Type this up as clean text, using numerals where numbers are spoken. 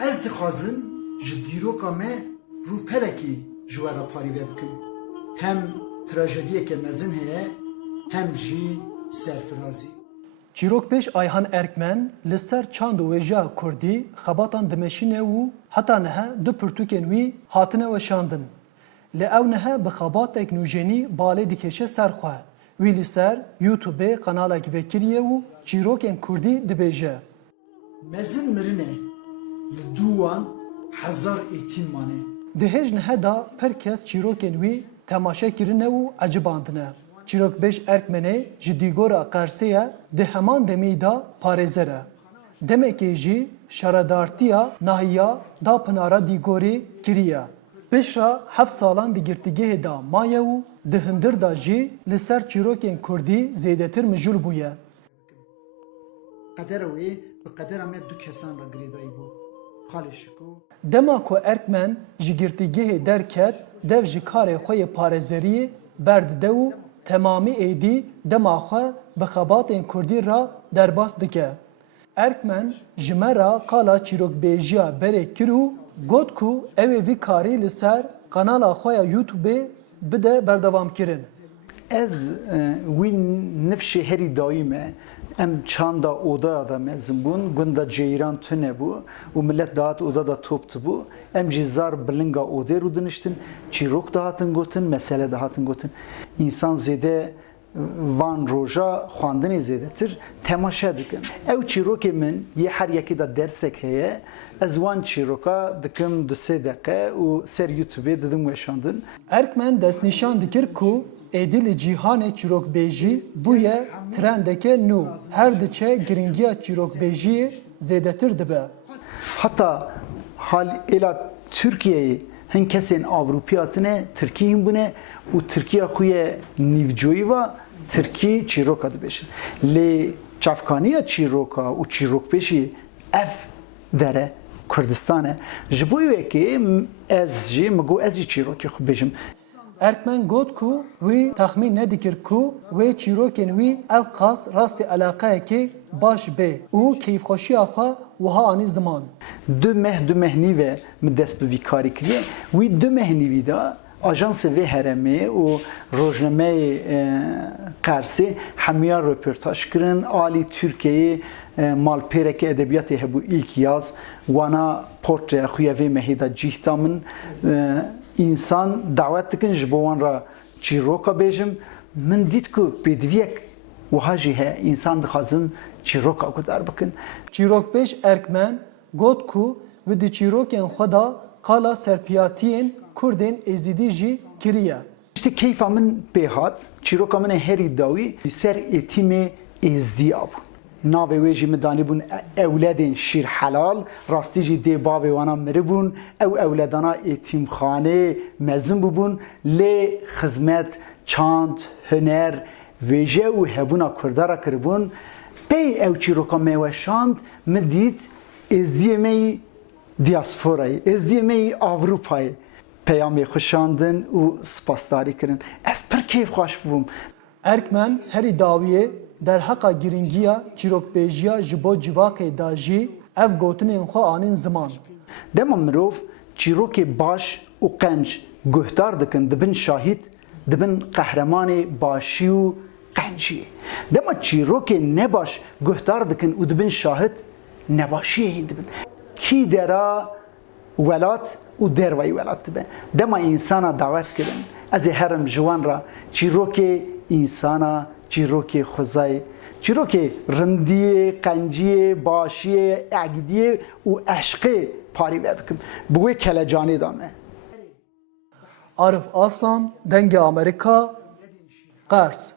Ez dixwazim ji dîroka me rûpelekî ji we re parî ve bikim. Hem trajediyeke mezin heye, hem jî serfirazî. Çîrokbêj Ayhan Erkmen li ser çand û wêjiya Kurdî xebatan dimeşîne û heta niha du pirtûkên wî hatine weşandin. Li ew niha bi xebatek nûjenî balê dikeşe ser xwe. Wî li ser YouTubeê kanalek vekiriye û çîrokên Kurdî dibêje. Mezin mirine li dûwan hezar êtîm mane. Di hêj niha da pir kes çîrokên wî temaşe kirine û ecibandine. Çîrokbêj Erkmenê ji dîgora Qersê di heman demê da parêzer e. Demekê jî şaredartiya nahiya da Pınara Dîgorê kiriye. Pişra 7 salan di girtîgehê da maye û di hindir da jî li ser çîrokên Kurdî zêdetir mijûl bûye. Qedera wê bi qedera me du kesan re girêdayî bû. Xalê şiko. Dema ku Erkmen ji girtîgehê derket, dev ji karê xwe yê parêzeriyê berdide û temamî êdî dema xwe bi xebatên Kurdî ra derbas dike. Erkmen ji me ra qala çîrokbêjiya berê kir û got ku ew ê vî karî li ser kanala xwe ya YouTubeê bide berdewamkirin. Ez wî nifşê herî dayî me em çanda odaya da mezin bûn, gunda ceyran tune bû û millet dahat oda da top tibû. Em jî zar bilinga odê rû diniştin, çîrok da hatin gotin, mesele da hatin gotin. İnsan zêde van roja xwandinê zêdetir temaşe dikin. Ew çîrokê min yê her yekê da dersek heye, ez wan çîroka dikim 2-3 deqe û ser YouTubeê didim weşandin. Erkmen destnîşan dikir ku êdî li cîhanê çîrokbêjî bûye trendeke nû. Her diçe giringiya çîrokbêjiyê zêdetir dibe. Hatta hal ela Türkiye'yi hin kesên Avrupî hatine Tirkî hin bune û Tirkiye xuye nîvcoyî va Tirkî çîroka dibêjin. Lê çavkaniya çîroka û çîrokbêjî ev dere Kurdistan e. Ji bo wekê ez jî me got ez jî çîrokê xwe bêjim. Erkmen got ku wî texmîn nedikir ku wê çîrokên wî ev qas rastî alaqeyekê baş bê û keyfxweşiya xwe wiha anî ziman. Du meh nîve min dest bi vî karî kiriye. Wî du meh nîvî da ajansê vê heremê û rojnameyê Qersê hemiya röportaj kirin. Alî Tirkiyeyê malpêrekê edebiyatê hebû ilk yaz wana portreya xwe ya vê mehê da cîhta min insan davet dikin ji bo wan ra çîroka bêjim. Min dît ku pêdiviyek wiha jî heye însan dixwazin çîroka gudar bikin. Çîrokbêj Erkmen got ku wî di çîrokên xwe da qala serpiyatiyên Kurdên êzîdî jî kiriye. İşte keyfa min pê hat, çîroka min herî dawî ser êtîmê êzdiya bû. Navê wê jî min danîbûn ewledên şîr helal, rastî jî dê bavê wana miribûn, ew ewledana êtîmxanê mezin bûbûn, lê xizmet, çand, huner, wêje û hebûna Kurdara kiribûn. Pey ew çîroka me weşand, min dît êzdiyê me yî diasporayê, êzdiyê me yî Avrupayê. Peyamê xweşandin û spasdarî kirin. Ez pir kêfxweş bûm. Erkmen herî dawiyê derheqa giringiya çîrokbêjiya ji bo civakê da jî ev gotinên xwe anîn ziman. Dema mirov çîrokê baş û qenc guhdar dikin, dibin şahîd, dibin qehremanê başî û qenciyê. Dema çîrokê nebaş guhdar dikin û dibin şahîd, nebaşiyê hîn dibin. Kî dera welat û dervayî welat dibe. Dema însana davet kirin. Ez ê herim ji wan ra çîrokê însana, çîrokê xwezayê, çîrokê rindiyê, qenciyê, başiyê, egdiyê û eşqê parî ve bikim. Bi wê kelecanê da me. Arif Aslan, Dengê Amerîka, Qers.